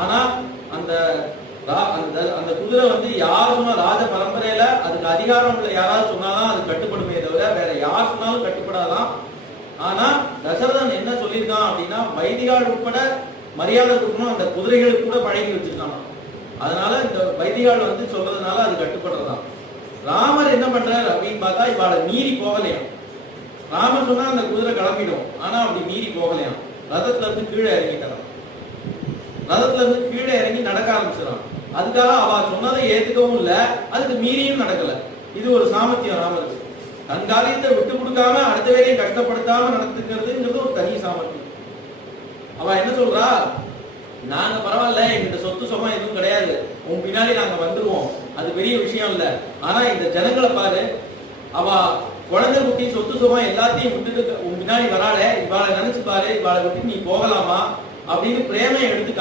ஆனா அந்த அந்த குதிரை வந்து யார் சொன்னா ராஜ பரம்பரையில அதுக்கு அதிகாரம் உள்ள யாராவது சொன்னாதான் அது கட்டுப்படுமே தவிர வேற யார் சொன்னாலும் கட்டுப்படாதான். ஆனா தசரதன் என்ன சொல்லியிருக்கான் அப்படின்னா, வைதிகால் உட்பட மரியாதை கொடுக்கணும், அந்த குதிரைகளுக்கு கூட பழகி வச்சிருக்காங்க. அதனால இந்த வைதிகால் வந்து சொல்றதுனால அது கட்டுப்படுறதான். ராமர் என்ன பண்றாரு அப்படின்னு பார்த்தா, இவாளை மீறி போகலையாம். ராமர் சொன்னா அந்த குதிரை கிளம்பிடும், ஆனா அப்படி மீறி போகலையாம். ரதத்துல இருந்து கீழே இறங்கிட்டான். ரதத்துல இருந்து கீழே இறங்கி நடக்க ஆரம்பிச்சிடான். அதுக்காக அவ சொன்னதை ஏத்துக்கவும் இல்லை, அதுக்கு மீறியும் நடக்கல. இது ஒரு சாமர்த்தியம் ராமருக்கு. தன் காரியத்தை விட்டு கொடுக்காம அடுத்த வேலையும் கஷ்டப்படுத்தாம நடத்துக்கிறதுங்கிறது ஒரு தனி சாமர்த்தியம். அவ என்ன சொல்றா, நாங்க பரவாயில்ல, எங்கிட்ட சொத்து சுகம் எதுவும் கிடையாது, உன் பின்னாடி நாங்க வந்துருவோம், அது பெரிய விஷயம் இல்ல. ஆனா இந்த ஜனங்களை பாரு, அவ குழந்தை குட்டி சொத்து சுகம் எல்லாத்தையும் விட்டுட்டு உன் பின்னாடி வராளே, இவாளை நினைச்சு பாரு, இவாளை விட்டு நீ போகலாமா அப்படின்னு பிரேமையை எடுத்து